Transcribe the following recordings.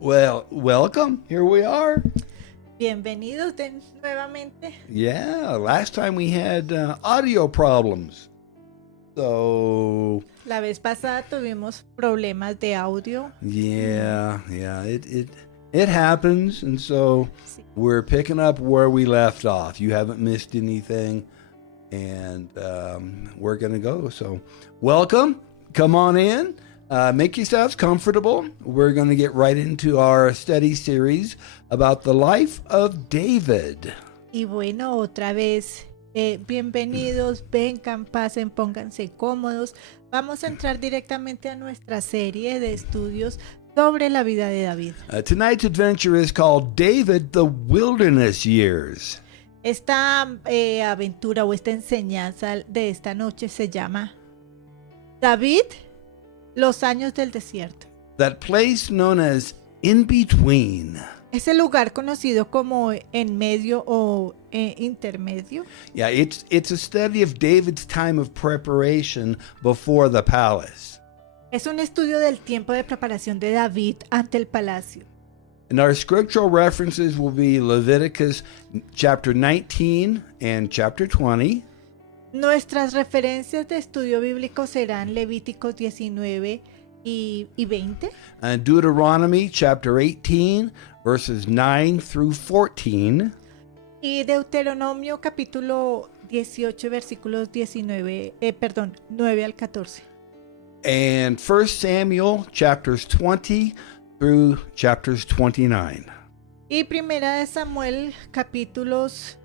Well, welcome. Here we are. Bienvenidos nuevamente. Yeah, last time we had audio problems. So, La vez pasada tuvimos problemas de audio. yeah, it happens, and so Sí. we're picking up where we left off. You haven't missed anything, and we're going to go. So, welcome. Come on in. Make yourselves comfortable. We're going to get right into our study series about the life of David. Y bueno, otra vez, bienvenidos, vengan, pasen, pónganse cómodos. Vamos a entrar directamente a nuestra serie de estudios sobre la vida de David. Tonight's adventure is called David, the Wilderness Years. Esta aventura o esta enseñanza de esta noche se llama David, los años del desierto. That place known as In Between. Es el lugar conocido como en medio o intermedio. Yeah, it's a study of David's time of preparation before the palace. Es un estudio del tiempo de preparación de David ante el palacio. And our scriptural references will be Leviticus chapter 19 and chapter 20. Nuestras referencias de estudio bíblico serán Levíticos 19 y 20. And Deuteronomy chapter 18 verses 9 through 14. Y Deuteronomio capítulo 18 versículos 9 al 14. And 1 Samuel chapters 20 through chapters 29. Y primera de Samuel capítulos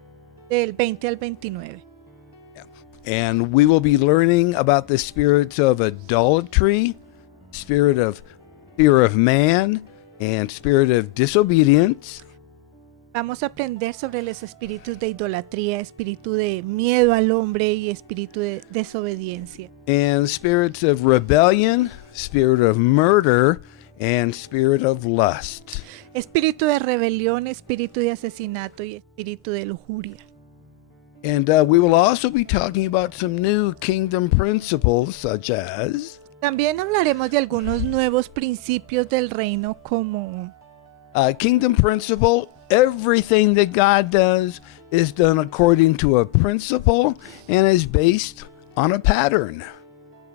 del 20 al 29. And we will be learning about the spirits of idolatry, spirit of fear of man, and spirit of disobedience. Vamos a aprender sobre los espíritus de idolatría, espíritu de miedo al hombre y espíritu de desobediencia. And spirits of rebellion, spirit of murder, and spirit of lust. Espíritu de rebelión, espíritu de asesinato y espíritu de lujuria. And we will also be talking about some new kingdom principles, such as También hablaremos de algunos nuevos principios del reino como kingdom principle. Everything that God does is done according to a principle and is based on a pattern.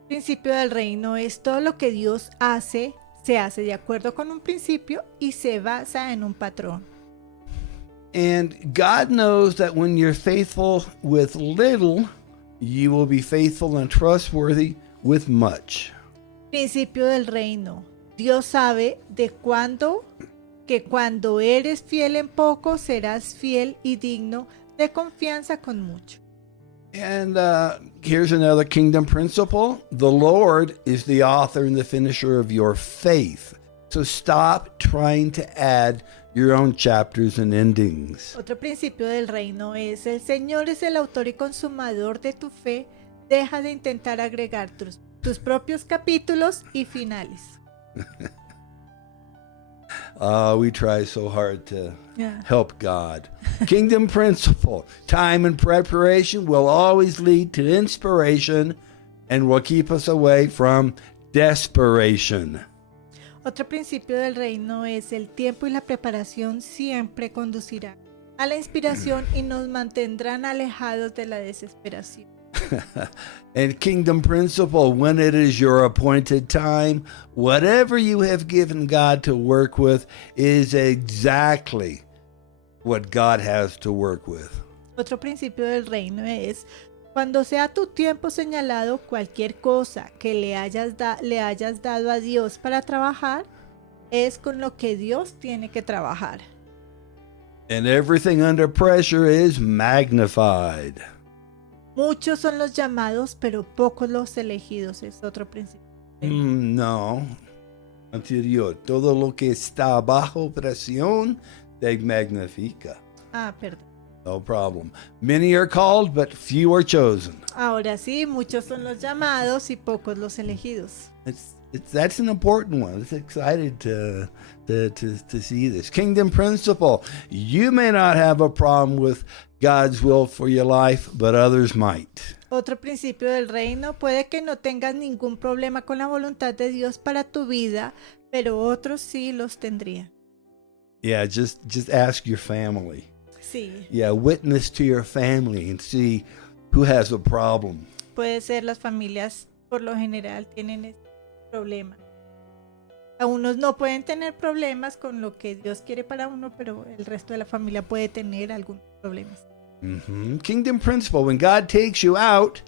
principio del reino es todo lo que Dios hace, se hace de acuerdo con un principio y se basa en un patrón. And God knows that when you're faithful with little, you will be faithful and trustworthy with much. Principio del reino. Dios sabe que cuando eres fiel en poco, serás fiel y digno de confianza con mucho. And here's another kingdom principle. The Lord is the author and the finisher of your faith. So stop trying to add your own chapters and endings. Otro principio del reino es: el Señor es el autor y consumador de tu fe. Deja de intentar agregar tus propios capítulos y finales. We try so hard to Yeah. help God. Kingdom principle. Time and preparation will always lead to inspiration and will keep us away from desperation. Otro principio del reino es: el tiempo y la preparación siempre conducirán a la inspiración y nos mantendrán alejados de la desesperación. And kingdom principle, when it is your appointed time, whatever you have given God to work with is exactly what God has to work with. Otro principio del reino es: cuando sea tu tiempo señalado, cualquier cosa que le hayas dado a Dios para trabajar, es con lo que Dios tiene que trabajar. And everything under pressure is magnified. Muchos son los llamados, pero pocos los elegidos. Es otro principio. No. Anterior. Todo lo que está bajo presión te magnifica. Perdón. No problem. Many are called, but few are chosen. Ahora sí, muchos son los llamados y pocos los elegidos. That's an important one. It's excited to see this. Kingdom principle. You may not have a problem with God's will for your life, but others might. Otro principio del reino: puede que no tengas ningún problema con la voluntad de Dios para tu vida, pero otros sí los tendrían. Yeah, just ask your family. Sí, Yeah, witness to your family and see who has a problem. puede ser las familias por lo general tienen este problema. A unos no pueden tener problemas con lo que Dios quiere para uno, pero el resto de la familia puede tener algunos problemas. Kingdom principle, when God takes you out,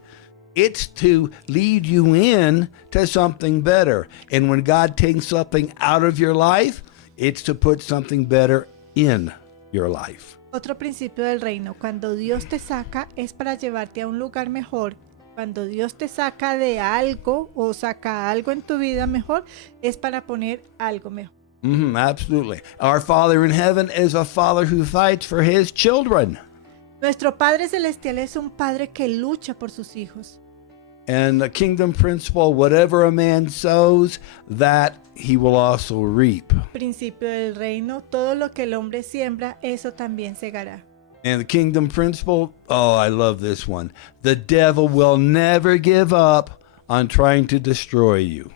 it's to lead you in to something better. And when God takes something out of your life, it's to put something better in your life. Otro principio del reino, cuando Dios te saca es para llevarte a un lugar mejor. Cuando Dios te saca de algo o saca algo en tu vida mejor, es para poner algo mejor. Absolutely. Our Father in heaven is a father who fights for his children. Nuestro Padre Celestial es un Padre que lucha por sus hijos. And the kingdom principle, whatever a man sows, that he will also reap. Principio del reino, todo lo que el hombre siembra, eso también segará. And the kingdom principle, oh, I love this one. The devil will never give up on trying to destroy you.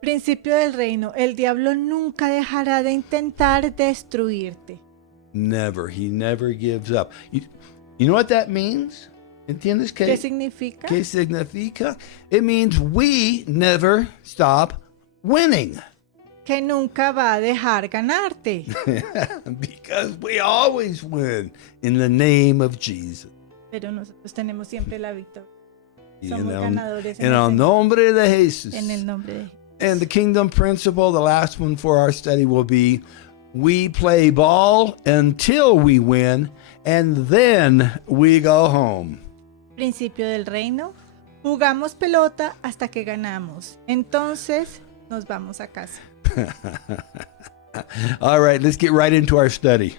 Principio del reino, el diablo nunca dejará de intentar destruirte. Never. He never gives up. You know what that means? ¿Entiendes ¿Qué significa? ¿Qué significa? It means we never stop winning. Que nunca va a dejar ganarte. Because we always win in the name of Jesus. Pero nosotros tenemos siempre la victoria. En Somos el, ganadores en el nombre de Jesús. en el nombre de Jesús. And the kingdom principle, the last one for our study will be, we play ball until we win, and then we go home. Principio del reino. Jugamos pelota hasta que ganamos. Entonces nos vamos a casa. All right, let's get right into our study.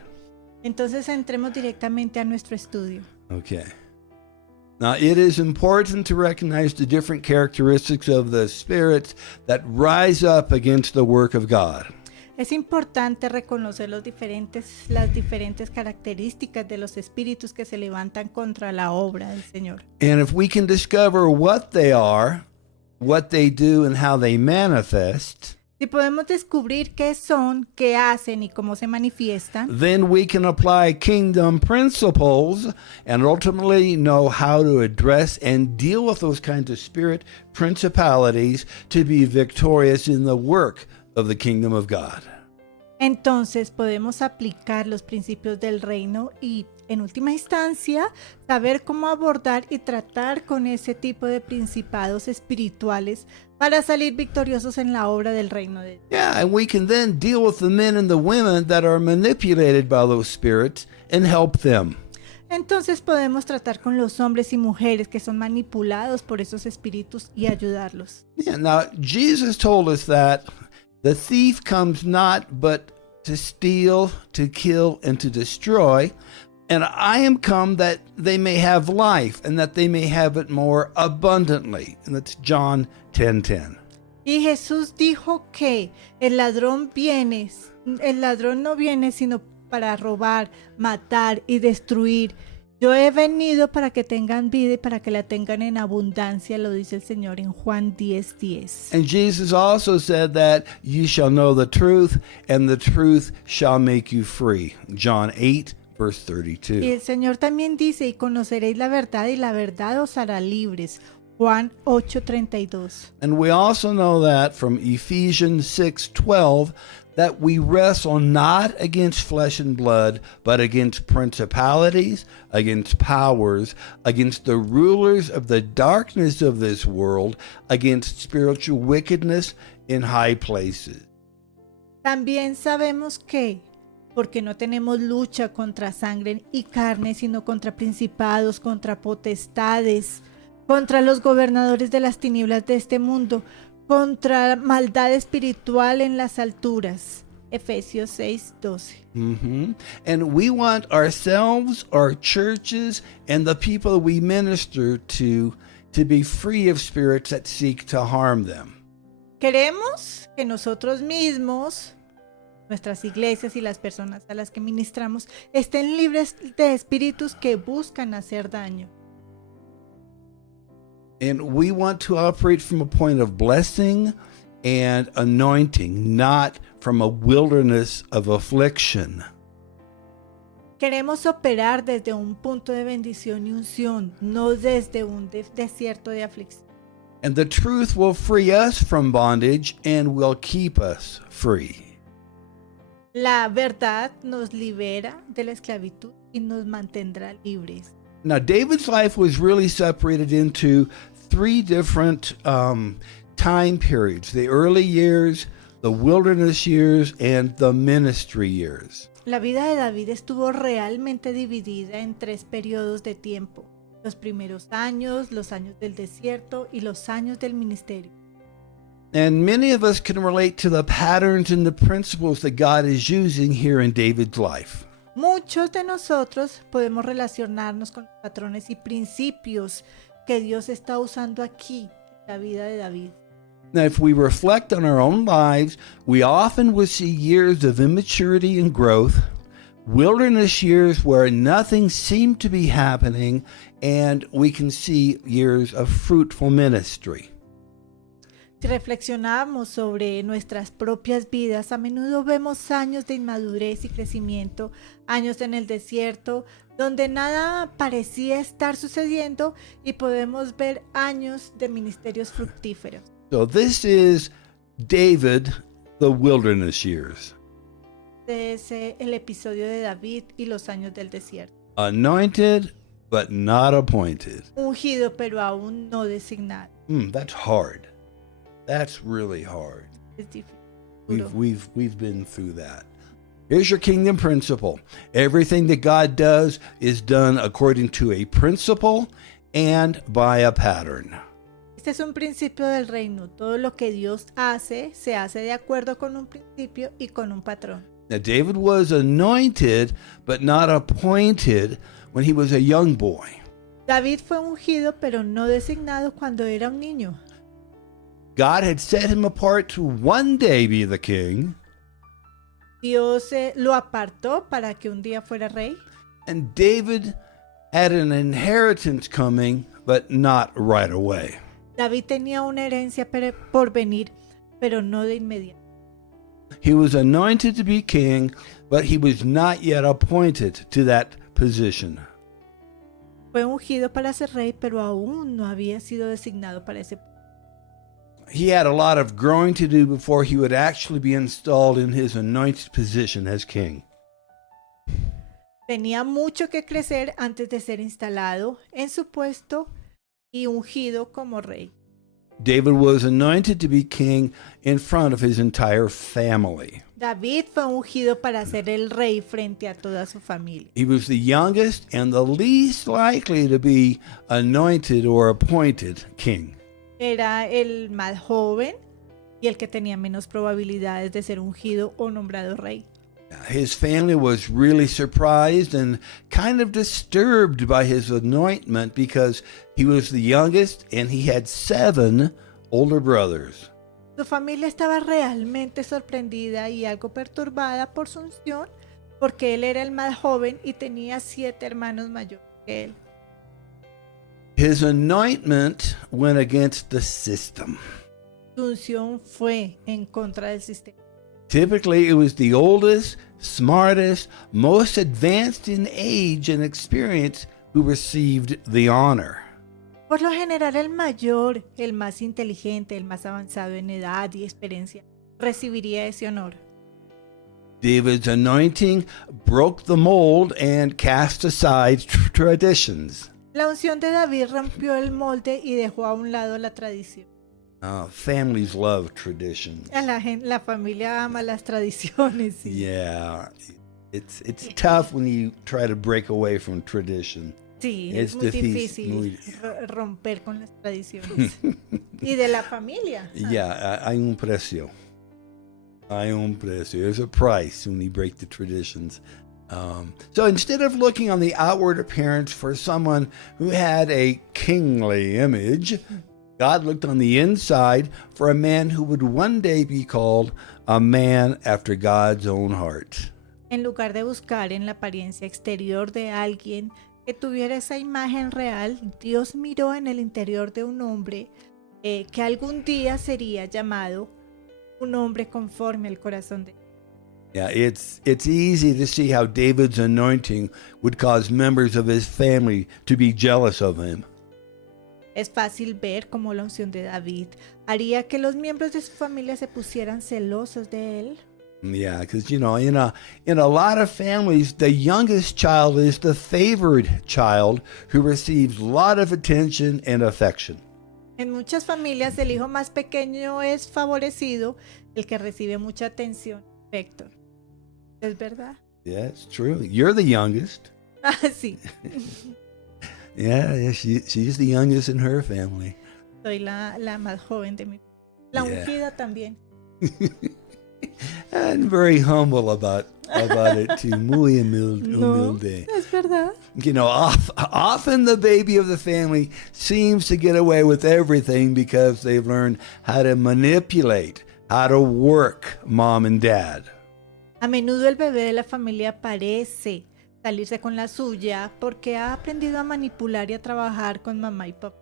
Entonces entremos directamente a nuestro estudio. Okay. Now, it is important to recognize the different characteristics of the spirits that rise up against the work of God. Es importante reconocer las diferentes características de los espíritus que se levantan contra la obra del Señor. And if we can discover what they are, what they do, and how they manifest, Si podemos descubrir qué son, qué hacen y cómo se manifiestan, then we can apply kingdom principles and ultimately know how to address and deal with those kinds of spirit principalities to be victorious in the work of the kingdom of God. entonces podemos aplicar los principios del reino y, en última instancia, saber cómo abordar y tratar con ese tipo de principados espirituales para salir victoriosos en la obra del reino de Dios. Yeah, and we can then deal with the men and the women that are manipulated by those spirits and help them. Entonces podemos tratar con los hombres y mujeres que son manipulados por esos espíritus y ayudarlos. Yeah, now Jesus told us that the thief comes not but to steal, to kill, and to destroy. And I am come that they may have life, and that they may have it more abundantly. And that's John 10:10. Y Jesús dijo que el ladrón no viene sino para robar, matar y destruir. Yo he venido para que tengan vida y para que la tengan en abundancia, lo dice el Señor en Juan 10:10. And Jesus also said that you shall know the truth, and the truth shall make you free. John 8, verse Y 32. el Señor también dice, y conoceréis la verdad, y la verdad os hará libres. Juan 8:32. And we also know that from Ephesians 6:12 that we wrestle not against flesh and blood, but against principalities, against powers, against the rulers of the darkness of this world, against spiritual wickedness in high places. También sabemos que, porque no tenemos lucha contra sangre y carne, sino contra principados, contra potestades, contra los gobernadores de las tinieblas de este mundo, contra maldad espiritual en las alturas. Efesios 6:12. And we want ourselves, our churches, and the people we minister to be free of spirits that seek to harm them. Queremos que nosotros mismos, nuestras iglesias y las personas a las que ministramos, estén libres de espíritus que buscan hacer daño. And we want to operate from a point of blessing and anointing, not from a wilderness of affliction. Queremos operar desde un punto de bendición y unción, no desde un desierto de aflicción. And the truth will free us from bondage and will keep us free. La verdad nos libera de la esclavitud y nos mantendrá libres. Now, David's life was really separated into three different time periods: the early years, the wilderness years, and the ministry years. La vida de David estuvo realmente dividida en 3 periodos de tiempo: los primeros años, los años del desierto y los años del ministerio. And many of us can relate to the patterns and the principles that God is using here in David's life. Muchos de nosotros podemos relacionarnos con los patrones y principios que Dios está usando aquí en la vida de David. Now, if we reflect on our own lives, we often will see years of immaturity and growth, wilderness years where nothing seemed to be happening, and we can see years of fruitful ministry. Si reflexionamos sobre nuestras propias vidas, a menudo vemos años de inmadurez y crecimiento, años en el desierto, donde nada parecía estar sucediendo, y podemos ver años de ministerios fructíferos. So this is David, the wilderness years. Es el episodio de David y los años del desierto. Anointed, but not appointed. Ungido, pero aún no designado. That's hard. That's really hard. Es difícil. Duro. We've been through that. Here's your kingdom principle. Everything that God does is done according to a principle and by a pattern. Este es un principio del reino. Todo lo que Dios hace, se hace de acuerdo con un principio y con un patrón. Now, David was anointed, but not appointed when he was a young boy. David fue ungido, pero no designado cuando era un niño. God had set him apart to one day be the king, Dios lo apartó para que un día fuera rey. and David had an inheritance coming, but not right away. David tenía una herencia por venir, pero no de inmediato. He was anointed to be king, but he was not yet appointed to that position. Fue ungido para ser rey, pero aún no había sido designado para ese puesto. He had a lot of growing to do before he would actually be installed in his anointed position as king. Tenía mucho que crecer antes de ser instalado en su puesto y ungido como rey. David was anointed to be king in front of his entire family. David fue ungido para ser el rey frente a toda su familia. He was the youngest and the least likely to be anointed or appointed king. Era el más joven y el que tenía menos probabilidades de ser ungido o nombrado rey. His family was really surprised and kind of disturbed by his anointment because he was the youngest and he had 7 older brothers. Su familia estaba realmente sorprendida y algo perturbada por su unción, porque él era el más joven y tenía 7 hermanos mayores que él. His anointment went against the system. Su unción fue en contra del sistema. Typically, it was the oldest, smartest, most advanced in age and experience who received the honor. Por lo general, el mayor, el más inteligente, el más avanzado en edad y experiencia, recibiría ese honor. David's anointing broke the mold and cast aside traditions. La unción de David rompió el molde y dejó a un lado la tradición. Families love traditions. La familia ama las tradiciones. Sí. Yeah, it's tough when you try to break away from tradition. Sí, Es es muy difícil, difícil romper con las tradiciones. Y de la familia. Yeah, hay un precio. Hay un precio. There's a price when you break the traditions. So instead of looking on the outward appearance for someone who had a kingly image, God looked on the inside for a man who would one day be called a man after God's own heart. En lugar de buscar en la apariencia exterior de alguien que tuviera esa imagen real, Dios miró en el interior de un hombre que algún día sería llamado un hombre conforme al corazón de Dios. Yeah, it's easy to see how David's anointing would cause members of his family to be jealous of him. Es fácil ver cómo la unción de David haría que los miembros de su familia se pusieran celosos de él. Yeah, because in a lot of families, the youngest child is the favored child who receives a lot of attention and affection. En muchas familias el hijo más pequeño es favorecido, el que recibe mucha atención y afecto. ¿Es verdad? Yeah, it's true. You're the youngest. Ah, sí. Yeah, she's the youngest in her family. Soy la más joven de mi La Yeah. ungida también. And very humble about it too. Muy humilde. Es verdad. Often the baby of the family seems to get away with everything because they've learned how to manipulate, how to work mom and dad. A menudo el bebé de la familia parece salirse con la suya porque ha aprendido a manipular y a trabajar con mamá y papá.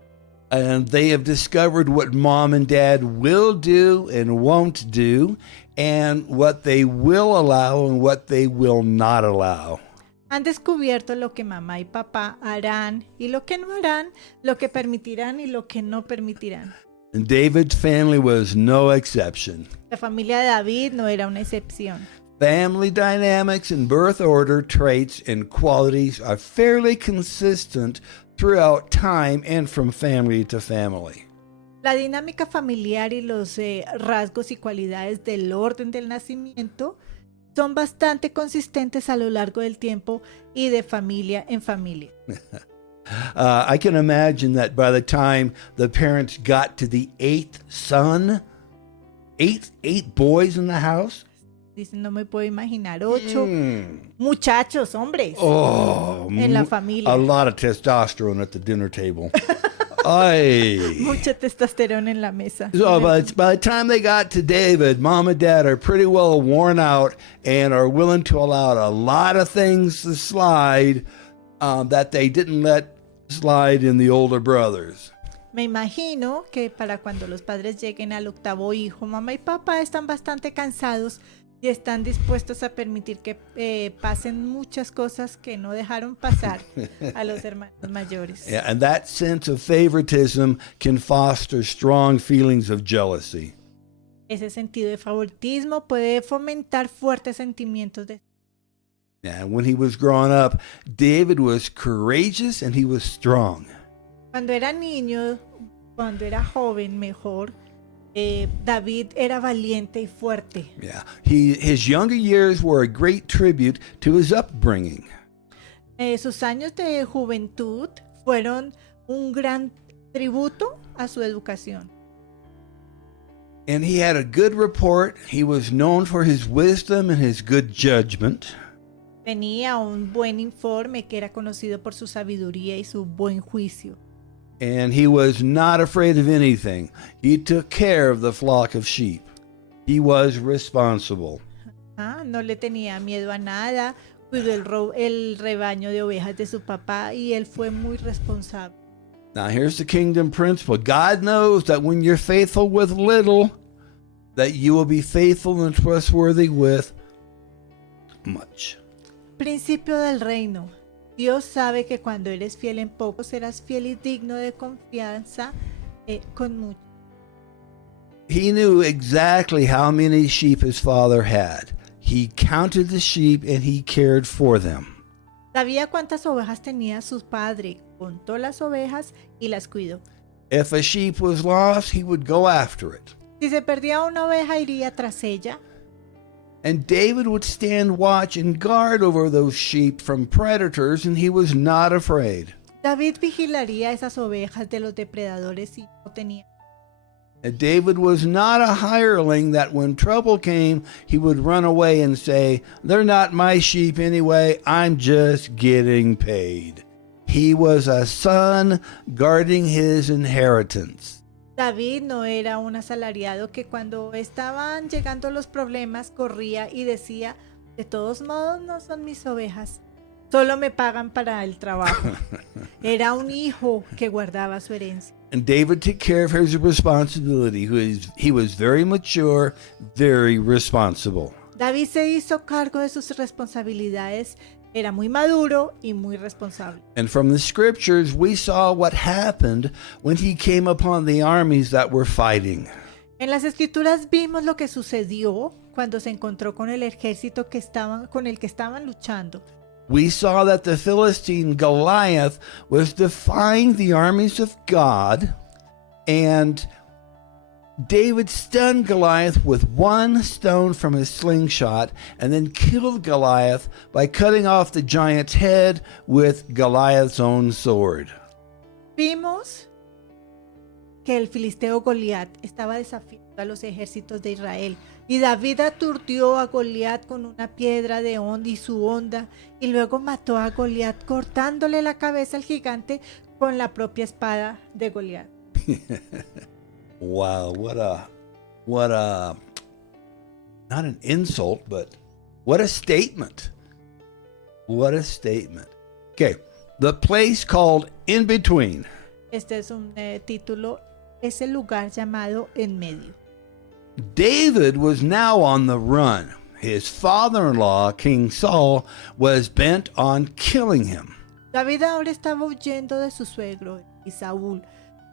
And they have discovered what mom and dad will do and won't do, and what they will allow and what they will not allow. Han descubierto lo que mamá y papá harán y lo que no harán, lo que permitirán y lo que no permitirán. And David's family was no exception. La familia de David no era una excepción. Family dynamics and birth order traits and qualities are fairly consistent throughout time and from family to family. La dinámica familiar y los rasgos y cualidades del orden del nacimiento son bastante consistentes a lo largo del tiempo y de familia en familia. I can imagine that by the time the parents got to the eighth son, eight boys in the house. Dicen, no me puedo imaginar 8 muchachos, hombres, Oh, en la familia. a lot of testosterone at the dinner table. Ay. Mucha testosterona en la mesa. So by the time they got to David, mom and dad are pretty well worn out and are willing to allow a lot of things to slide that they didn't let slide in the older brothers. Me imagino que para cuando los padres lleguen al octavo hijo, mamá y papá están bastante cansados y están dispuestos a permitir que pasen muchas cosas que no dejaron pasar a los hermanos mayores. Yeah, and that sense of favoritism can foster strong feelings of jealousy. Ese sentido de favoritismo puede fomentar fuertes sentimientos de... And when he was growing up, David was courageous and he was strong. Cuando era niño, cuando era joven, mejor, David era valiente y fuerte. Yeah, his younger years were a great tribute to his upbringing. Sus años de juventud fueron un gran tributo a su educación. And he had a good report. He was known for his wisdom and his good judgment. Tenía un buen informe que era conocido por su sabiduría y su buen juicio. And he was not afraid of anything. He took care of the flock of sheep. He was responsible. No le tenía miedo a nada, cuidó el rebaño de ovejas de su papá y él fue muy responsable. Now here's the kingdom principle. God knows that when you're faithful with little, that you will be faithful and trustworthy with much. Principio del reino. Dios sabe que cuando eres fiel en poco, serás fiel y digno de confianza con mucho. He knew exactly how many sheep his father had. He counted the sheep and he cared for them. Sabía cuántas ovejas tenía su padre, contó las ovejas y las cuidó. If a sheep was lost, he would go after it. Si se perdía una oveja, iría tras ella. And David would stand watch and guard over those sheep from predators, and he was not afraid. David vigilaría esas ovejas de los depredadores y no tenía. And David was not a hireling that when trouble came, he would run away and say, "They're not my sheep anyway, I'm just getting paid." He was a son guarding his inheritance. David no era un asalariado que cuando estaban llegando los problemas corría y decía, de todos modos no son mis ovejas, solo me pagan para el trabajo. Era un hijo que guardaba su herencia. And David took care of his responsibility. He was very mature, very responsible. David se hizo cargo de sus responsabilidades, era muy maduro y muy responsable. And from the scriptures, we saw what happened when he came upon the armies that were fighting. En las escrituras vimos lo que sucedió cuando se encontró con el ejército con el que estaban luchando. We saw that the Philistine Goliath was defying the armies of God, and David stunned Goliath with one stone from his slingshot and then killed Goliath by cutting off the giant's head with Goliath's own sword. Vimos que el filisteo Goliat estaba desafiando a los ejércitos de Israel y David aturdió a Goliat con una piedra de onda y su honda y luego mató a Goliat cortándole la cabeza al gigante con la propia espada de Goliat. Wow, what a not an insult, but what a statement. What a statement. Okay, the place called In Between. Este es un título, es el lugar llamado En Medio. David was now on the run. His father-in-law, King Saul, was bent on killing him. David ahora estaba huyendo de su suegro y Saúl.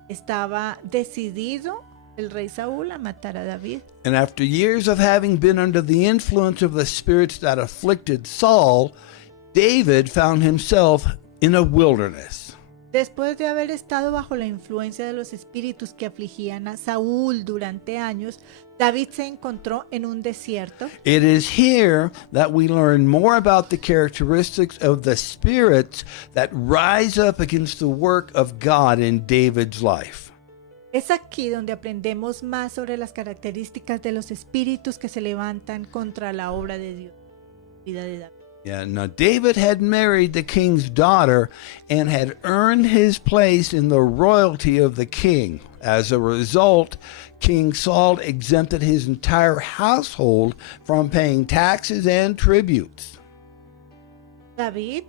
Estaba decidido el rey Saúl a matar a David. And after years of having been under the influence of the spirits that afflicted Saul, David found himself in a wilderness. Después de haber estado bajo la influencia de los espíritus que afligían a Saúl durante años, David se encontró en un desierto. It is here that we learn more about the characteristics of the spirits that rise up against the work of God in David's life. Es aquí donde aprendemos más sobre las características de los espíritus que se levantan contra la obra de Dios. Vida de David. Yeah, now David had married the king's daughter and had earned his place in the royalty of the king. As a result, King Saul exempted his entire household from paying taxes and tributes. David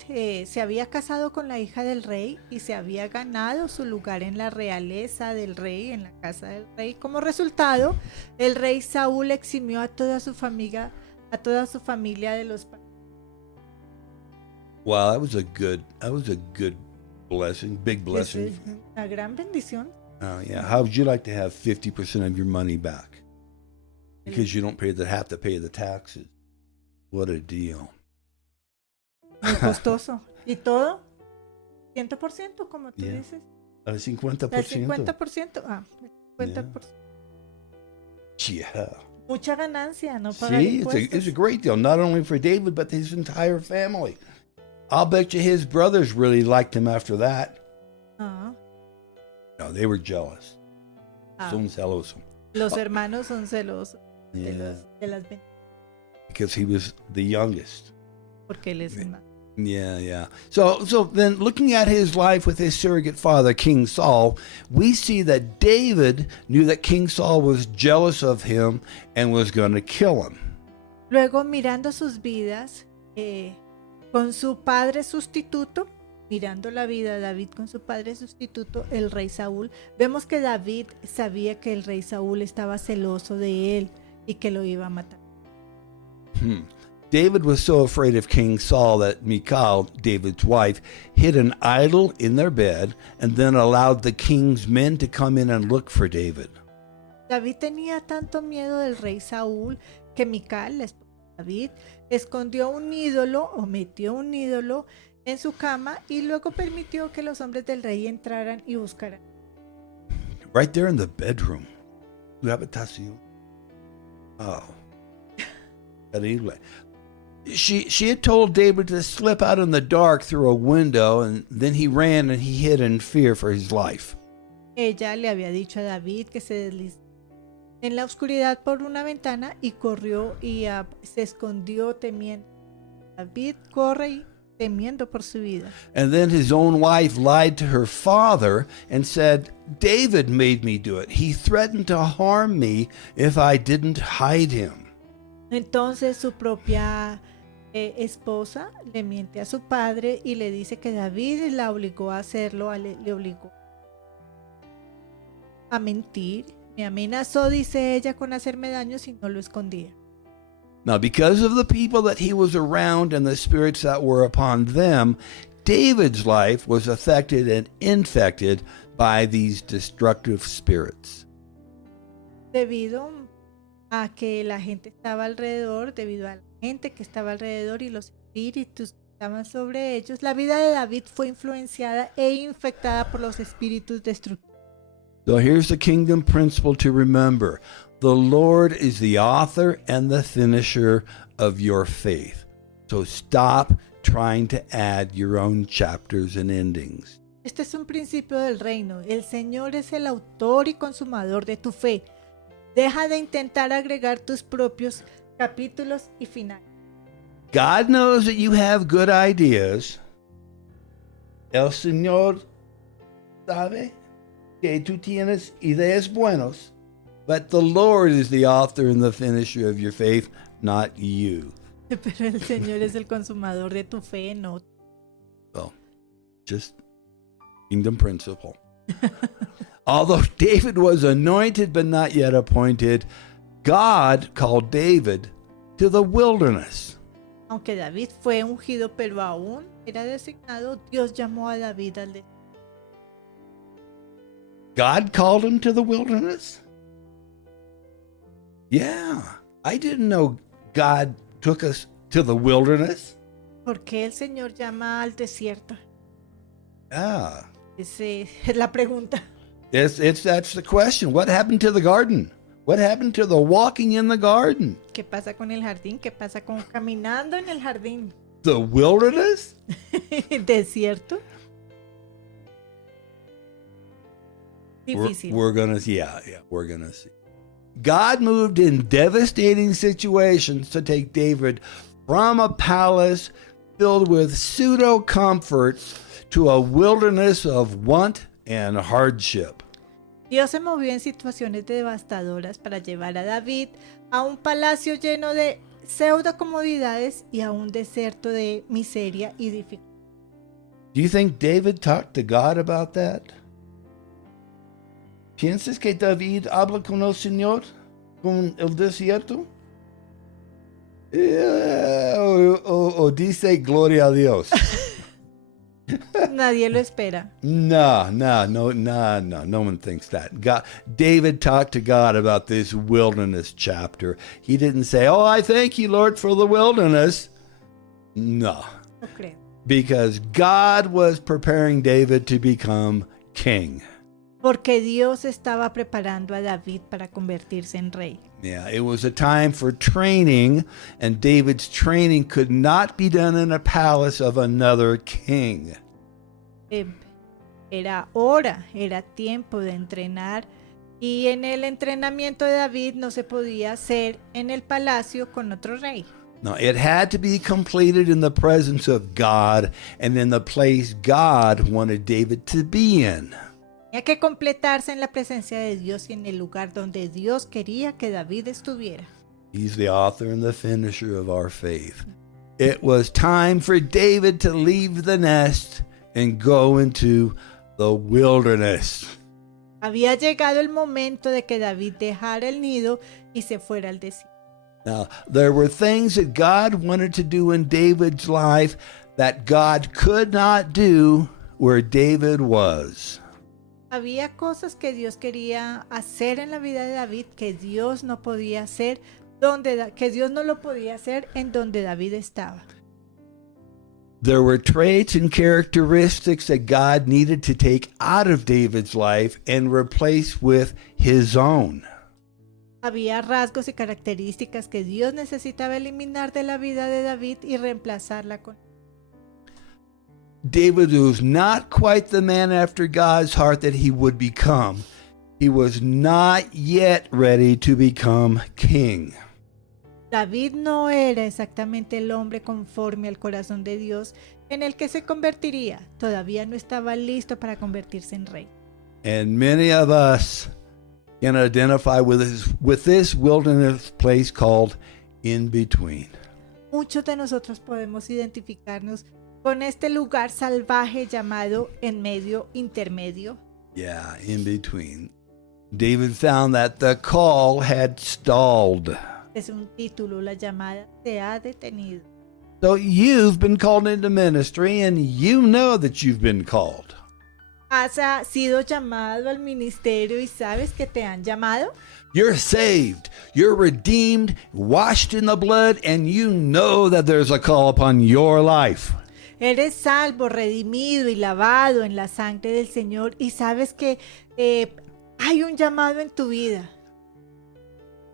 se había casado con la hija del rey y se había ganado su lugar en la realeza del rey, en la casa del rey. Como resultado, el rey Saúl eximió a toda su familia de los pagos. Wow, that was a good blessing, big blessing. Es una gran bendición. Oh yeah. How would you like to have 50% of your money back? Because you don't have to pay the taxes. What a deal. Muy costoso. ¿Y todo? 100%, como tú Yeah. dices. El 50%. El 50%. El 50%. Yeah. Mucha ganancia, no pagar See, impuestos. it's a great deal, not only for David, but his entire family. I'll bet you his brothers really liked him after that. Ah, No, they were jealous. ah. Son celosos. Los hermanos son celosos Yeah. de las bendiciones Because he was the youngest. porque él es más. Yeah. So then looking at his life with his surrogate father, King Saul, we see that David knew that King Saul was jealous of him and was going to kill him. Luego, mirando sus vidas con su padre sustituto, mirando la vida de David con su padre sustituto, el rey Saúl, vemos que David sabía que el rey Saúl estaba celoso de él y que lo iba a matar. David was so afraid of King Saul that Michal, David's wife, hid an idol in their bed and then allowed the king's men to come in and look for David. David tenía tanto miedo del rey Saúl que Mical, la esposa de David, escondió un ídolo o metió un ídolo en su cama y luego permitió que los hombres del rey entraran y buscaran. Right there in the bedroom. Su habitación. Oh. Terrible. She had told David to slip out in the dark through a window, and then he ran and he hid in fear for his life. Ella le había dicho a David que se deslizó en la oscuridad por una ventana y corrió y se escondió temiendo. David corre y temiendo por su vida. And then his own wife lied to her father and said, David made me do it. He threatened to harm me if I didn't hide him. Entonces su propia esposa le miente a su padre y le dice que David la obligó a hacerlo, le obligó. a mentir. Me amenazó, dice ella, con hacerme daño si no lo escondía. Now, because of the people that he was around and the spirits that were upon them, David's life was affected and infected by these destructive spirits. Debido a que la gente estaba alrededor, debido a la gente que estaba alrededor y los espíritus que estaban sobre ellos, la vida de David fue influenciada e infectada por los espíritus destructivos. So here's the kingdom principle to remember. The Lord is the author and the finisher of your faith. So stop trying to add your own chapters and endings. Este es un principio del reino. El Señor es el autor y consumador de tu fe. Deja de intentar agregar tus propios capítulos y finales. God knows that you have good ideas. El Señor sabe que tú tienes ideas buenas, but the Lord is the author and the finisher of your faith, not you. Pero el Señor es el consumador de tu fe, no. Well, just kingdom principle. Although David was anointed but not yet appointed, God called David to the wilderness. Aunque David fue ungido, pero aún era designado, Dios llamó a David al desierto. God called him to the wilderness? Yeah, I didn't know God took us to the wilderness. ¿Por qué el Señor llama al desierto? Ah, Esa es la pregunta. that's the question. What happened to the garden? What happened to the walking in the garden? ¿Qué pasa con el jardín? ¿Qué pasa con caminando en el jardín? The wilderness? ¿Desierto? Difícil. We're gonna see. God moved in devastating situations to take David from a palace filled with pseudo comforts to a wilderness of want and hardship. Dios se movió en situaciones devastadoras para llevar a David a un palacio lleno de pseudo comodidades y a un desierto de miseria y dificultad. Do you think David talked to God about that? ¿Piensas que David habla con el Señor con el desierto? O dice gloria a Dios. Nadie lo espera. No one thinks that. David talked to God about this wilderness chapter. He didn't say, "Oh, I thank you, Lord, for the wilderness." No, No creo. because God was preparing David to become king. Porque Dios estaba preparando a David para convertirse en rey. Yeah, it was a time for training, and David's training could not be done in a palace of another king. Era hora, era tiempo de entrenar, y en el entrenamiento de David no se podía hacer en el palacio con otro rey. No, it had to be completed in the presence of God and in the place God wanted David to be in. Tenía que completarse en la presencia de Dios y en el lugar donde Dios quería que David estuviera. He's the author and the finisher of our faith. It was time for David to leave the nest and go into the wilderness. Había llegado el momento de que David dejara el nido y se fuera al desierto. Now, there were things that God wanted to do in David's life that God could not do where David was. Había cosas que Dios quería hacer en la vida de David que Dios no podía hacer, que Dios no lo podía hacer en donde David estaba. There were traits and characteristics that God needed to take out of David's life and replace with his own. Había rasgos y características que Dios necesitaba eliminar de la vida de David y reemplazarla con. David was not quite the man after God's heart that he would become. He was not yet ready to become king. David no era exactamente el hombre conforme al corazón de Dios en el que se convertiría. Todavía no estaba listo para convertirse en rey. And many of us can identify with this wilderness place called in between. Muchos de nosotros podemos identificarnos con este lugar salvaje llamado en medio intermedio. Yeah, in between. David found that the call had stalled. Es un título, la llamada se ha detenido. So you've been called into ministry and you know that you've been called. ¿Has sido llamado al ministerio y sabes que te han llamado? You're saved, you're redeemed, washed in the blood, and you know that there's a call upon your life. Eres salvo, redimido y lavado en la sangre del Señor y sabes que hay un llamado en tu vida.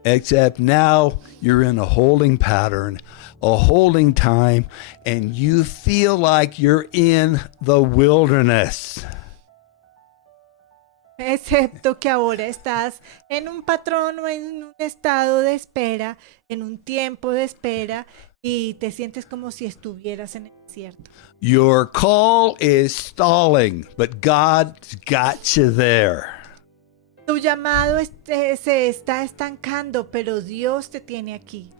Except now you're in a holding pattern, a holding time, and you feel like you're in the wilderness. Excepto que ahora estás en un patrón o en un estado de espera, en un tiempo de espera y te sientes como si estuvieras en el desierto. Your call is stalling, but God's got you there. Tu llamado se está estancando, pero Dios te tiene aquí.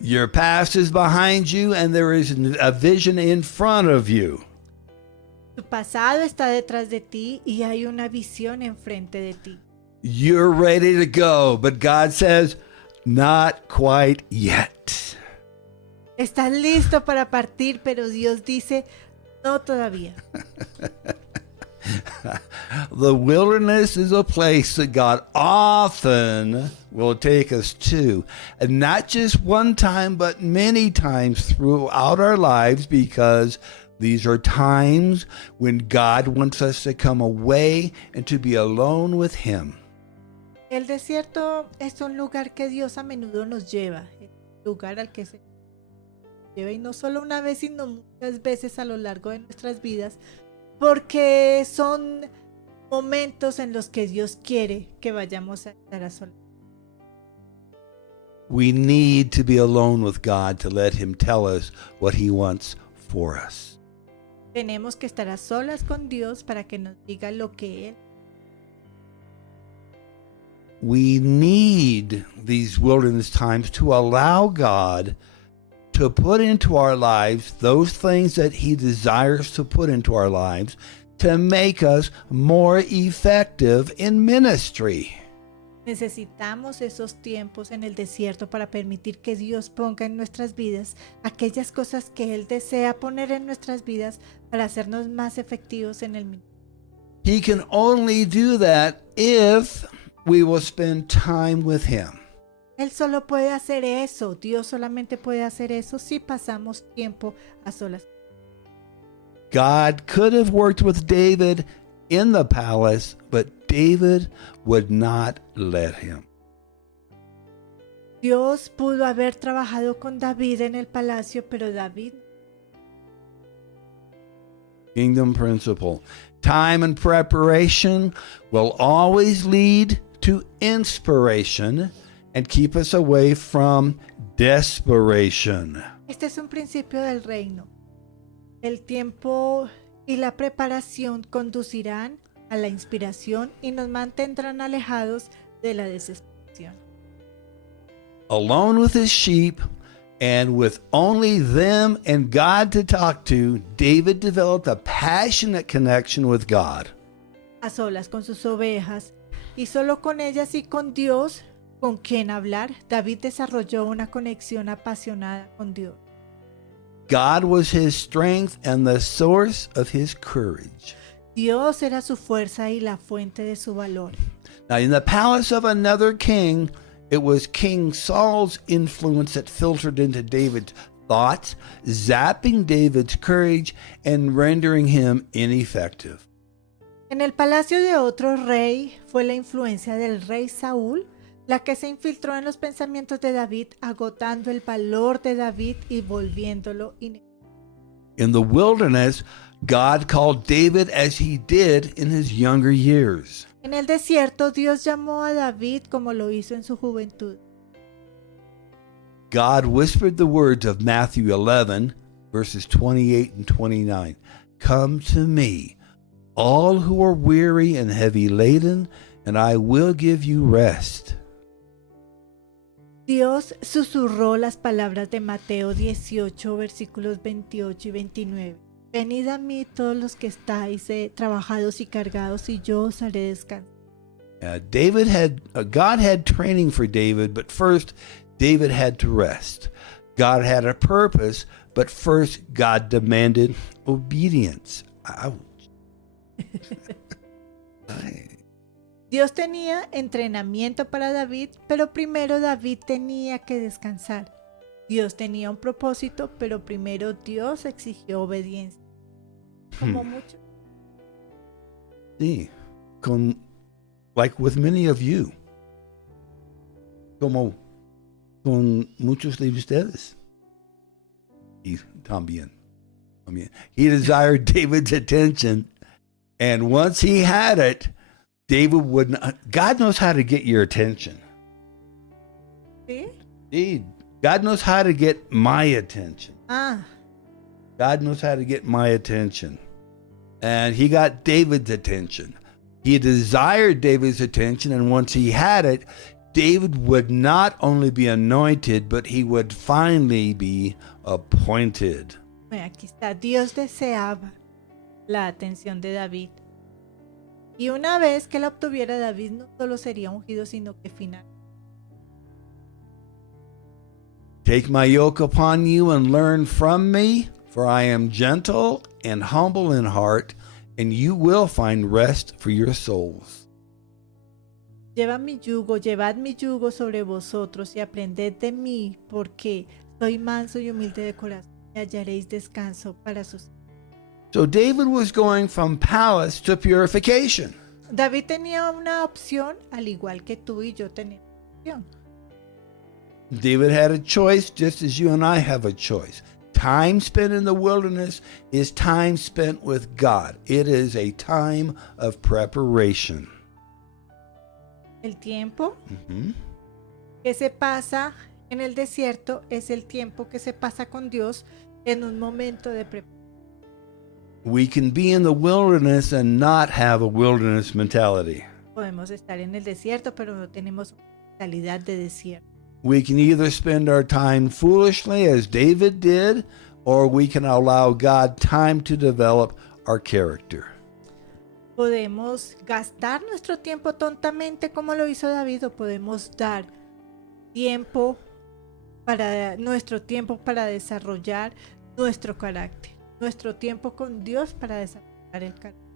Your past is behind you and there is a vision in front of you. Tu pasado está detrás de ti y hay una visión enfrente de ti. You're ready to go, but God says, not quite yet. Estás listo para partir, pero Dios dice, no todavía. The wilderness is a place that God often will take us to. And not just one time, but many times throughout our lives, because these are times when God wants us to come away and to be alone with Him. El desierto es un lugar que Dios a menudo nos lleva. Es un lugar al que se lleva y no solo una vez, sino muchas veces a lo largo de nuestras vidas. Porque son momentos en los que Dios quiere que vayamos a estar a solas. We need to be alone with God to let Him tell us what He wants for us. Tenemos que estar a solas con Dios para que nos diga lo que Él. We need these wilderness times to allow God to put into our lives those things that He desires to put into our lives to make us more effective in ministry. Necesitamos esos tiempos en el desierto para permitir que Dios ponga en nuestras vidas aquellas cosas que Él desea poner en nuestras vidas para hacernos más efectivos en el ministerio. He can only do that if we will spend time with Him. Él solo puede hacer eso, Dios solamente puede hacer eso si pasamos tiempo a solas. God could have worked with David in the palace, but David would not let him. Dios pudo haber trabajado con David en el palacio, pero David. Kingdom principle. Time and preparation will always lead to inspiration and keep us away from desperation. Este es un principio del reino. El tiempo y la preparación conducirán a la inspiración y nos mantendrán alejados de la desesperación. Alone with his sheep and with only them and God to talk to, David developed a passionate connection with God. A solas con sus ovejas y solo con ellas y con Dios, con quien hablar, David desarrolló una conexión apasionada con Dios. God was his strength and the source of his courage. Dios era su fuerza y la fuente de su valor. Now, in the palace of another king, it was King Saul's influence that filtered into David's thoughts, zapping David's courage and rendering him ineffective. En el palacio de otro rey fue la influencia del rey Saúl la que se infiltró en los pensamientos de David, agotando el valor de David y volviéndolo inefectivo. In the wilderness, God called David as he did in his younger years. En el desierto, Dios llamó a David como lo hizo en su juventud. God whispered the words of Matthew 11, verses 28 and 29. Come to me, all who are weary and heavy laden, and I will give you rest. Dios susurró las palabras de Mateo 18, versículos 28 y 29. Venid a mí todos los que estáis trabajados y cargados, y yo os haré descansar. God had training for David, but first David had to rest. God had a purpose, but first God demanded obedience. Ouch. Dios tenía entrenamiento para David, pero primero David tenía que descansar. Dios tenía un propósito, pero primero Dios exigió obediencia. Como mucho. Sí, like with many of you. Como con muchos de ustedes. Y también. He desired David's attention, and once he had it, David would not. God knows how to get your attention. ¿Sí? Indeed. God knows how to get my attention. Ah, God knows how to get my attention. And he got David's attention. He desired David's attention, and once he had it, David would not only be anointed, but he would finally be appointed. bueno, aquí está. Dios deseaba la atención de David. Y una vez que la obtuviera, David no solo sería ungido, sino que finalmente. Take my yoke upon you and learn from me, for I am gentle and humble in heart, and you will find rest for your souls. Llevad mi yugo sobre vosotros y aprended de mí, porque soy manso y humilde de corazón, y hallaréis descanso para sus. So David was going from palace to purification. David tenía una opción, al igual que tú y yo tenemos una opción. David had a choice just as you and I have a choice. Time spent in the wilderness is time spent with God. It is a time of preparation. El tiempo Mhm. que se pasa en el desierto es el tiempo que se pasa con Dios en un momento de preparación. We can be in the wilderness and not have a wilderness mentality. Podemos estar en el desierto, pero no tenemos una mentalidad de desierto. We can either spend our time foolishly, as David did, or we can allow God time to develop our character. Podemos gastar nuestro tiempo tontamente como lo hizo David, o podemos dar nuestro tiempo para desarrollar nuestro carácter, nuestro tiempo con Dios para desarrollar el carácter.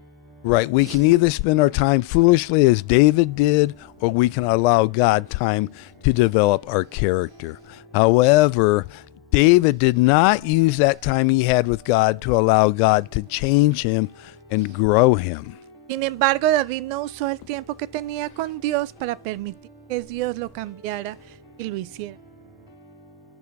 Right, we can either spend our time foolishly as David did, or we can allow God time to develop our character. However, David did not use that time he had with God to allow God to change him and grow him. Sin embargo, David no usó el tiempo que tenía con Dios para permitir que Dios lo cambiara y lo hiciera.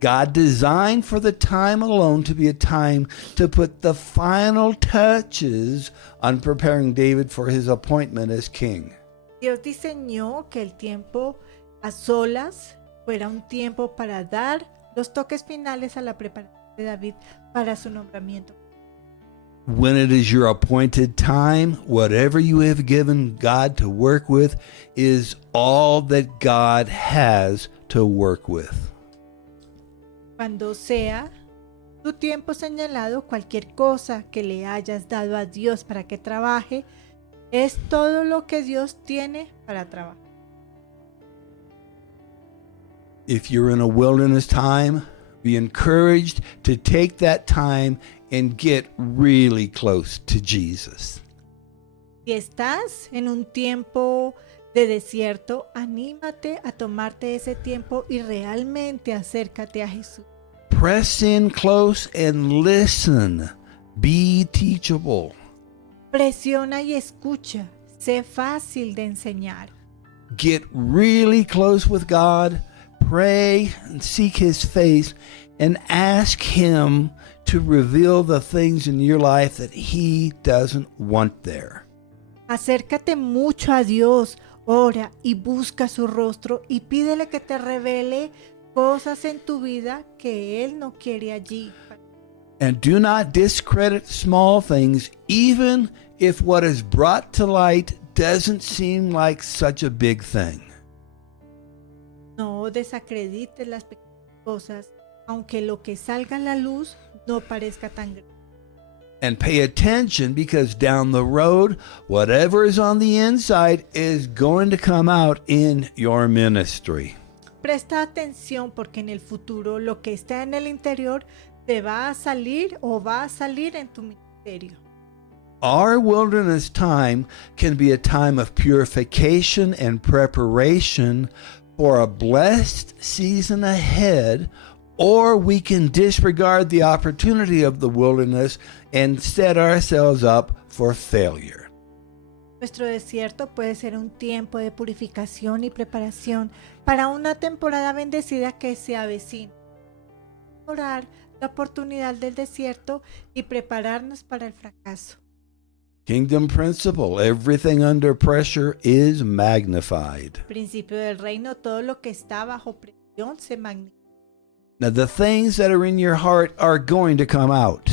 God designed for the time alone to be a time to put the final touches on preparing David for his appointment as king. Dios diseñó que el tiempo a solas fuera un tiempo para dar los toques finales a la preparación de David para su nombramiento. When it is your appointed time, whatever you have given God to work with is all that God has to work with. Cuando sea tu tiempo señalado, cualquier cosa que le hayas dado a Dios para que trabaje, es todo lo que Dios tiene para trabajar. If you're in a wilderness time, be encouraged to take that time and get really close to Jesus. Si estás en un tiempo de desierto, anímate a tomarte ese tiempo y realmente acércate a Jesús. Press in close and listen. Be teachable. Presiona y escucha. Sé fácil de enseñar. Get really close with God. Pray and seek His face and ask Him to reveal the things in your life that He doesn't want there. Acércate mucho a Dios. Ora y busca su rostro y pídele que te revele cosas en tu vida que Él no quiere allí. And do not discredit small things, even if what is brought to light doesn't seem like such a big thing. No desacredites las pequeñas cosas, aunque lo que salga a la luz no parezca tan grande. And pay attention, because down the road, whatever is on the inside is going to come out in your ministry. Presta atención porque en el futuro lo que está en el interior te va a salir o va a salir en tu ministerio. Our wilderness time can be a time of purification and preparation for a blessed season ahead, or we can disregard the opportunity of the wilderness and set ourselves up for failure. Nuestro desierto puede ser un tiempo de purificación y preparación para una temporada bendecida que se avecina. Orar la oportunidad del desierto y prepararnos para el fracaso. Kingdom principle, everything under pressure is magnified. Principio del reino, todo lo que está bajo presión se magnifica. Now, the things that are in your heart are going to come out.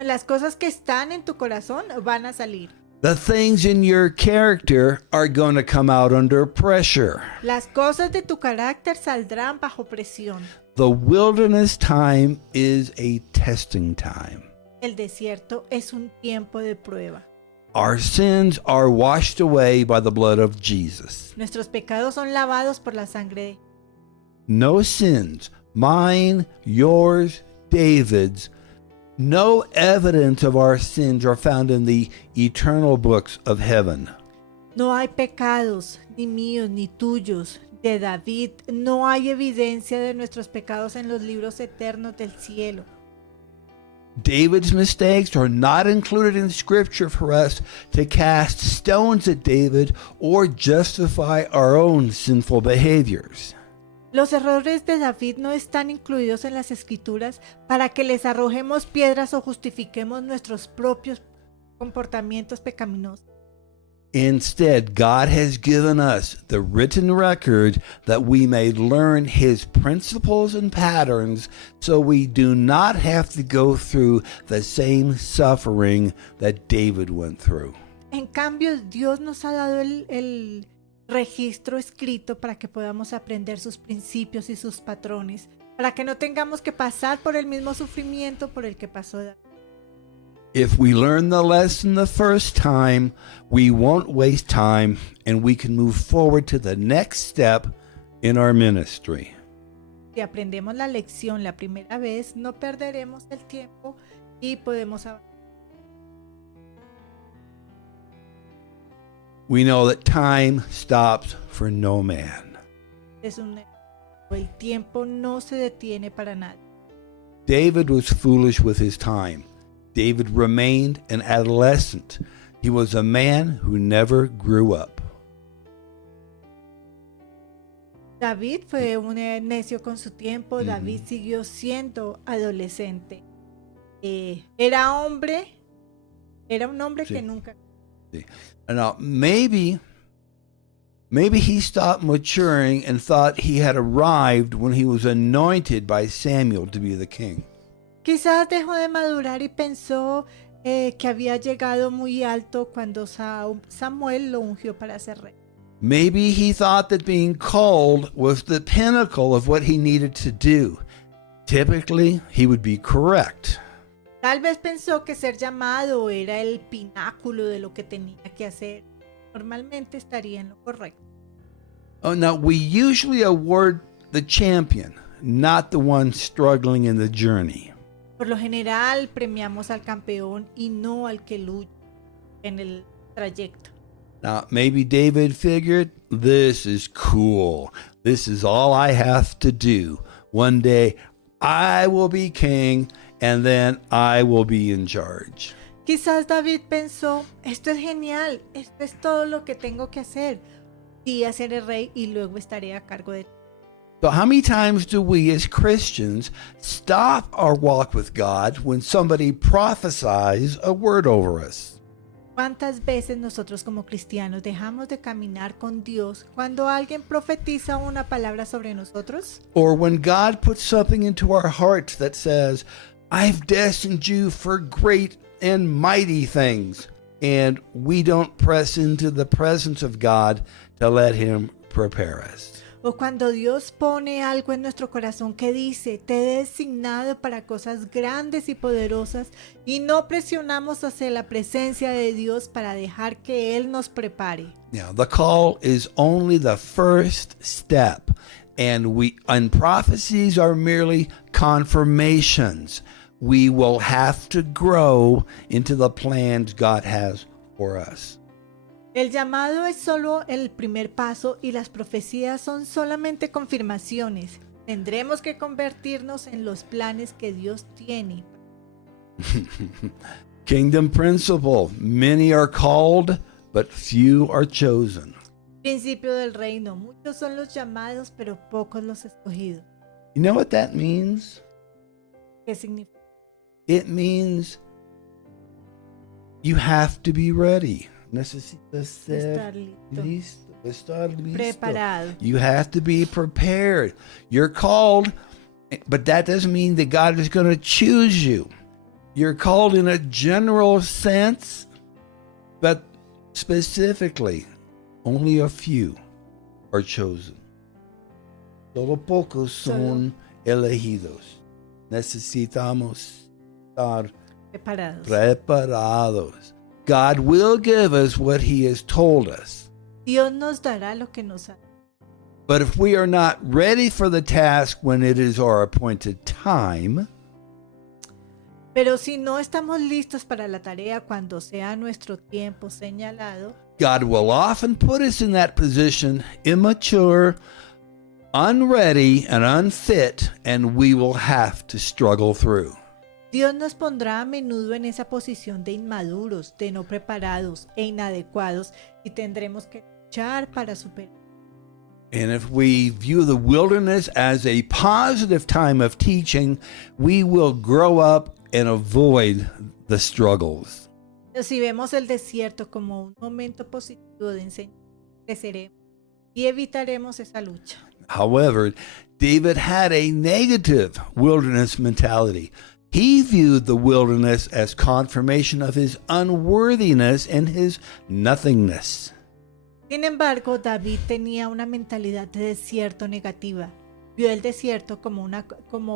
Las cosas que están en tu corazón van a salir. The things in your character are going to come out under pressure. Las cosas de tu carácter saldrán bajo presión. The wilderness time is a testing time. El desierto es un tiempo de prueba. Our sins are washed away by the blood of Jesus. Nuestros pecados son lavados por la sangre de No sins, mine, yours, David's, no evidence of our sins are found in the eternal books of heaven. No hay pecados, ni míos, ni tuyos. De David, no hay evidencia de nuestros pecados en los libros eternos del cielo. David's mistakes are not included in Scripture for us to cast stones at David or justify our own sinful behaviors. Los errores de David no están incluidos en las escrituras para que les arrojemos piedras o justifiquemos nuestros propios comportamientos pecaminosos. Instead, God has given us the written record that we may learn His principles and patterns so we do not have to go through the same suffering that David went through. En cambio, Dios nos ha dado el registro escrito para que podamos aprender sus principios y sus patrones, para que no tengamos que pasar por el mismo sufrimiento por el que pasó David. If we learn the lesson the first time, we won't waste time and we can move forward to the next step in our ministry. Si aprendemos la lección la primera vez, no perderemos el tiempo y podemos avanzar. We know that time stops for no man. El tiempo no se detiene para nadie. David was foolish with his time. David remained an adolescent. He was a man who never grew up. David fue un necio con su tiempo. David siguió siendo adolescente. Era un hombre Sí. que nunca... Now, maybe he stopped maturing and thought he had arrived when he was anointed by Samuel to be the king. Quizás dejó de madurar y pensó que había llegado muy alto cuando Samuel lo ungió para ser rey. Maybe he thought that being called was the pinnacle of what he needed to do. Typically, he would be correct. Tal vez pensó que ser llamado era el pináculo de lo que tenía que hacer. Normalmente estaría en lo correcto. Oh, now, we usually award the champion, not the one struggling in the journey. Por lo general premiamos al campeón y no al que lucha en el trayecto. Now, maybe David figured, this is cool. This is all I have to do. One day, I will be king, and then I will be in charge. Quizás David pensó, esto es genial, esto es todo lo que tengo que hacer. Día seré rey y luego estaré a cargo de... So how many times do we as Christians stop our walk with God when somebody prophesies a word over us? ¿Cuántas veces nosotros como cristianos dejamos de caminar con Dios cuando alguien profetiza una palabra sobre nosotros? Or when God puts something into our hearts that says, I've destined you for great and mighty things, and we don't press into the presence of God to let Him prepare us. O cuando Dios pone algo en nuestro corazón que dice, te he designado para cosas grandes y poderosas y no presionamos hacia la presencia de Dios para dejar que Él nos prepare. Now, the call is only the first step, and prophecies are merely confirmations. We will have to grow into the plans God has for us. El llamado es solo el primer paso y las profecías son solamente confirmaciones. Tendremos que convertirnos en los planes que Dios tiene. Kingdom principle. Many are called, but few are chosen. Principio del reino. Muchos son los llamados, pero pocos los escogidos. You know what that means? ¿Qué significa? It means you have to be ready. Necesitas ser Estar listo. listo. Estar listo. Preparado. You have to be prepared. You're called, but that doesn't mean that God is going to choose you. You're called in a general sense, but specifically, only a few are chosen. Solo pocos son elegidos. Necesitamos estar Preparados. preparados. God will give us what He has told us. Dios nos dará lo que nos ha. But if we are not ready for the task when it is our appointed time, Pero si no estamos listos para la tarea cuando sea nuestro tiempo señalado, God will often put us in that position, immature, unready, and unfit, and we will have to struggle through. Dios nos pondrá a menudo en esa posición de inmaduros, de no preparados e inadecuados y tendremos que luchar para superar. And if we view the wilderness as a positive time of teaching, we will grow up and avoid the struggles. Pero si vemos el desierto como un momento positivo de enseñanza, creceremos y evitaremos esa lucha. However, David had a negative wilderness mentality. He viewed the wilderness as confirmation of his unworthiness and his nothingness. Sin embargo, David tenía una mentalidad de desierto negativa. Vio el desierto como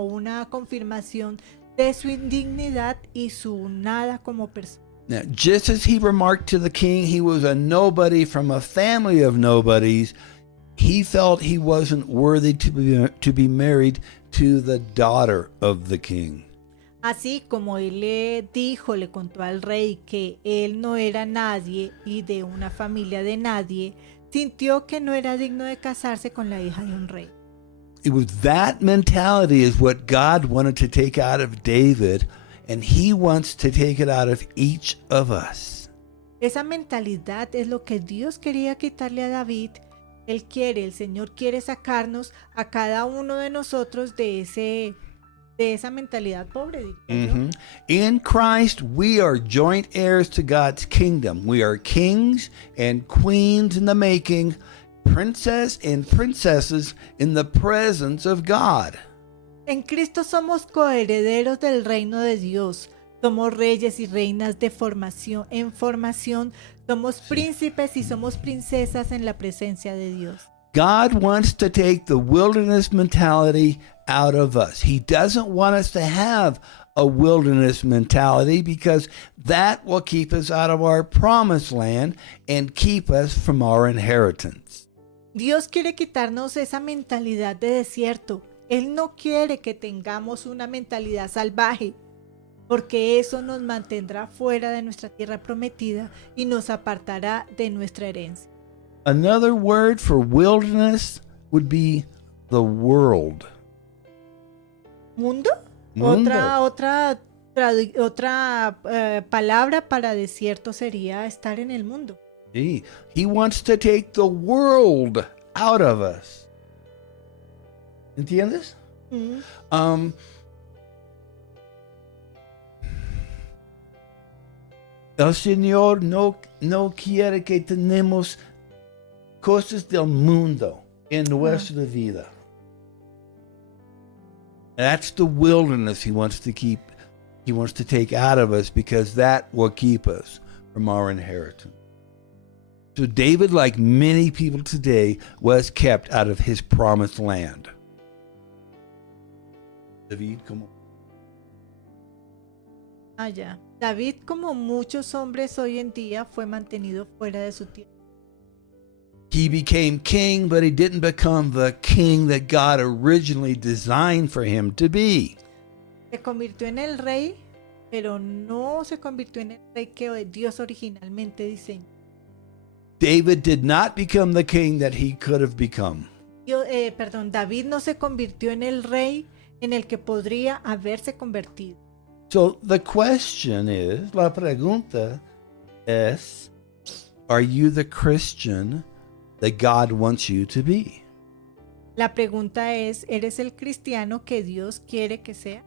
una confirmación de su indignidad y su nada como persona. Now, just as he remarked to the king he was a nobody from a family of nobodies, he felt he wasn't worthy to be married to the daughter of the king. Así como él le contó al rey que él no era nadie y de una familia de nadie, sintió que no era digno de casarse con la hija de un rey. It was that mentality is what God wanted to take out of David, and He wants to take it out of each of us. Esa mentalidad es lo que Dios quería quitarle a David. El Señor quiere sacarnos a cada uno de nosotros de esa mentalidad pobre. Mm-hmm. In Christ, we are joint heirs to God's kingdom. We are kings and queens in the making, princes and princesses in the presence of God. En Cristo somos coherederos del reino de Dios. Somos reyes y reinas en formación. Somos príncipes y somos princesas en la presencia de Dios. God wants to take the wilderness mentality out of us. He doesn't want us to have a wilderness mentality because that will keep us out of our promised land and keep us from our inheritance. Dios quiere quitarnos esa mentalidad de desierto. Él no quiere que tengamos una mentalidad salvaje, porque eso nos mantendrá fuera de nuestra tierra prometida y nos apartará de nuestra herencia. Another word for wilderness would be the world. ¿Mundo? Mundo. Otra palabra para desierto sería estar en el mundo. He wants to take the world out of us. ¿Entiendes? Mm. El Señor no quiere que tenemos cosas del mundo en nuestra vida. That's the wilderness He wants to take out of us because that will keep us from our inheritance. So David, like many people today, was kept out of his promised land. David, come on. Ya. David, como muchos hombres hoy en día, fue mantenido fuera de su tiempo. He became king, but he didn't become the king that God originally designed for him to be. Se convirtió en el rey, pero no se convirtió en el rey que Dios originalmente diseñó. David did not become the king that he could have become. David no se convirtió en el rey en el que podría haberse convertido. So the question is, la pregunta es, are you the Christian that God wants you to be? La pregunta es, ¿eres el cristiano que Dios quiere que sea?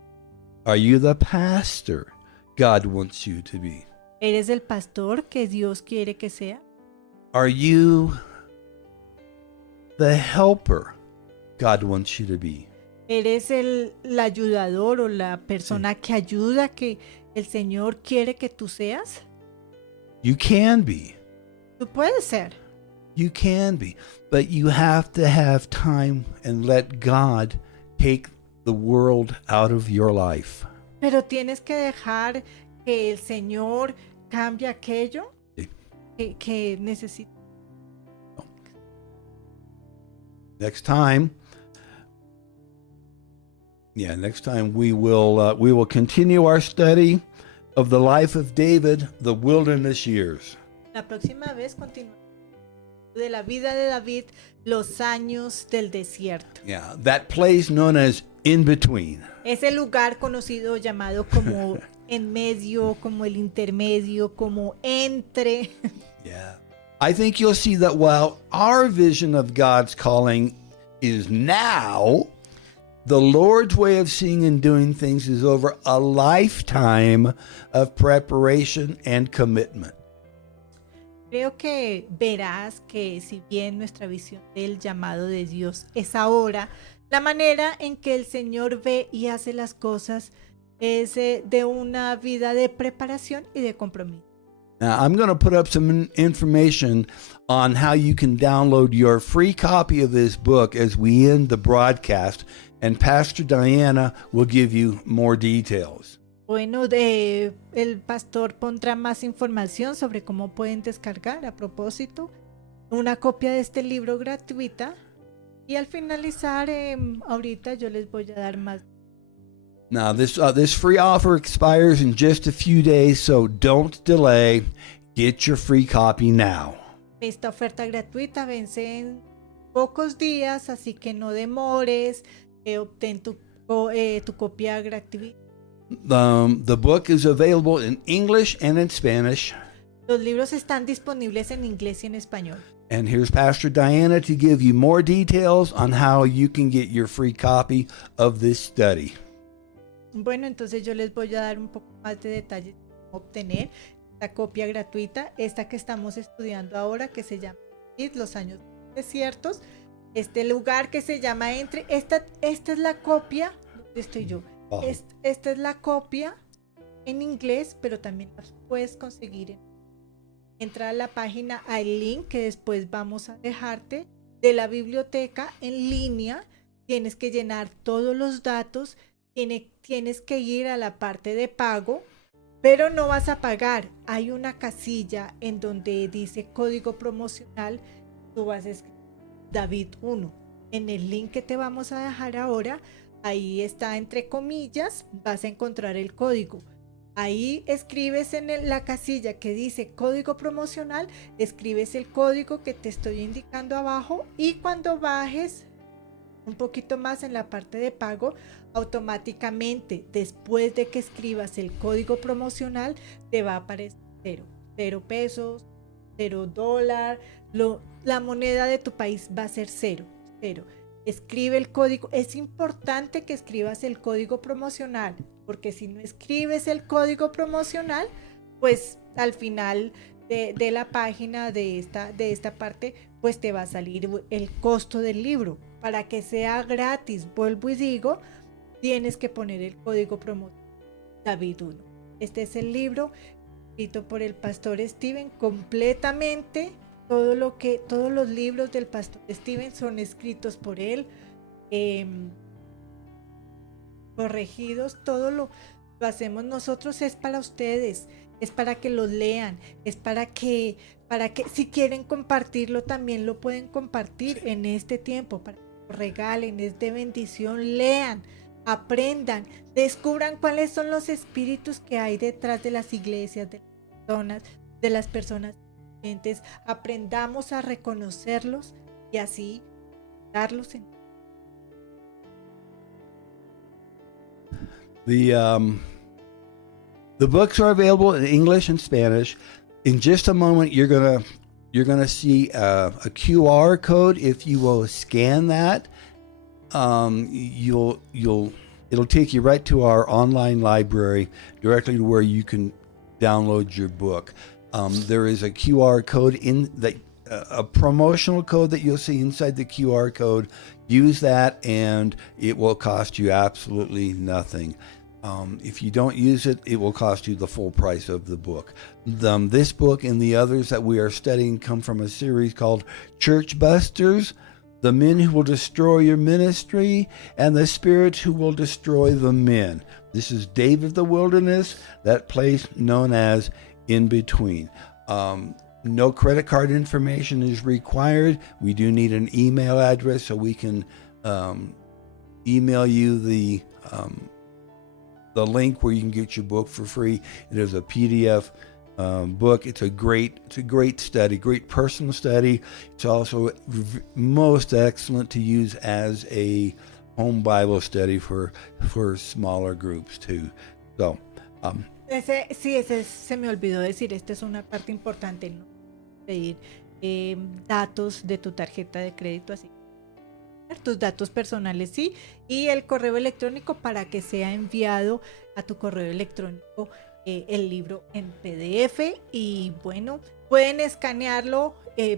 Are you the pastor God wants you to be? ¿Eres el pastor que Dios quiere que sea? Are you the helper God wants you to be? ¿Eres el ayudador o la persona que ayuda que el Señor quiere que tú seas? You can be. Tú puedes ser. You can be. But you have to have time and let God take the world out of your life. Pero tienes que dejar que el Señor cambie aquello Sí. que necesita. Next time we will continue our study of the life of David, the wilderness years. La próxima vez continuamos de la vida de David, los años del desierto. Yeah, that place known as in between. Ese lugar conocido llamado como en medio, como el intermedio, como entre. Yeah. I think you'll see that while our vision of God's calling is now, the Lord's way of seeing and doing things is over a lifetime of preparation and commitment. Creo que verás que si bien nuestra visión del llamado de Dios es ahora, la manera en que el Señor ve y hace las cosas es de una vida de preparación y de compromiso. Now, I'm going to put up some information on how you can download your free copy of this book as we end the broadcast, and Pastor Diana will give you more details. Bueno, el pastor pondrá más información sobre cómo pueden descargar, a propósito, una copia de este libro gratuita. Y al finalizar, ahorita yo les voy a dar más. Now, this free offer expires in just a few days, so don't delay. Get your free copy now. Esta oferta gratuita vence en pocos días, así que no demores. Obtén tu copia gratuita. The book is available in English and in Spanish. Los libros están disponibles en inglés y en español. And here's Pastor Diana to give you more details on how you can get your free copy of this study. Bueno, entonces yo les voy a dar un poco más de detalles de cómo obtener esta copia gratuita, esta que estamos estudiando ahora, que se llama Los años desiertos. Este lugar que se llama Entre. Esta es la copia. ¿Dónde estoy yo? Oh. Esta es la copia en inglés, pero también la puedes conseguir. Entra a la página, al link que después vamos a dejarte de la biblioteca en línea. Tienes que llenar todos los datos. Tienes que ir a la parte de pago, pero no vas a pagar. Hay una casilla en donde dice código promocional. Tú vas a escribir David 1. En el link que te vamos a dejar ahora, ahí está entre comillas, vas a encontrar el código. Ahí escribes en la casilla que dice código promocional, escribes el código que te estoy indicando abajo, y cuando bajes un poquito más en la parte de pago, automáticamente después de que escribas el código promocional te va a aparecer 0 pesos, $0, la moneda de tu país va a ser 0. Escribe el código. Es importante que escribas el código promocional, porque si no escribes el código promocional, pues al final de la página de esta parte, pues te va a salir el costo del libro. Para que sea gratis, vuelvo y digo, tienes que poner el código promocional David 1. Este es el libro escrito por el pastor Steven, completamente todos los libros del pastor Steven son escritos por él, corregidos, todo lo hacemos nosotros, es para ustedes, es para que los lean, es para que si quieren compartirlo también lo pueden compartir en este tiempo, para que lo regalen, es de bendición. Lean, aprendan, descubran cuáles son los espíritus que hay detrás de las iglesias, de las personas creyentes. Aprendamos a reconocerlos y así darlos en The books are available in English and Spanish. In just a moment, you're gonna see a QR code. If you will scan that, it'll take you right to our online library, directly to where you can download your book. There is a QR code a promotional code that you'll see inside the QR code. Use that, and it will cost you absolutely nothing. If you don't use it, it will cost you the full price of the book. This book and the others that we are studying come from a series called Church Busters, The Men Who Will Destroy Your Ministry, and the Spirits Who Will Destroy the Men. This is David of the Wilderness, that place known as In Between. No credit card information is required. We do need an email address so we can email you the link where you can get your book for free. It is a PDF book. It's a great study, great personal study. It's also most excellent to use as a home Bible study for smaller groups too. So, ese se me olvidó decir, esta es una parte importante, ¿no? Pedir datos de tu tarjeta de crédito, así tus datos personales, sí, y el correo electrónico para que sea enviado a tu correo electrónico el libro en PDF. Y bueno, pueden escanearlo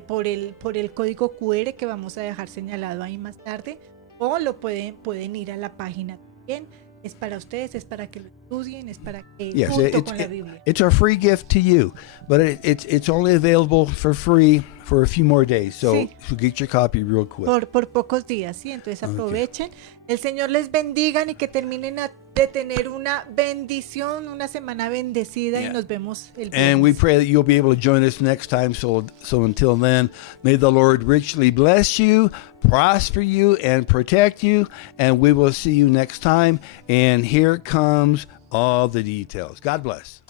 por el código QR que vamos a dejar señalado ahí más tarde, o lo pueden ir a la página también. Es para ustedes, es para que lo estudien, es para que junto con la Biblia. It's a free gift to you, but it's only available for free for a few more days. So, Sí. so get your copy real quick. Por pocos días, sí, entonces aprovechen. El Señor les bendiga y que terminen de tener una bendición, una semana bendecida, y nos vemos el viernes. And we pray that you'll be able to join us next time. So until then, may the Lord richly bless you, prosper you, and protect you. And we will see you next time. And here comes all the details. God bless.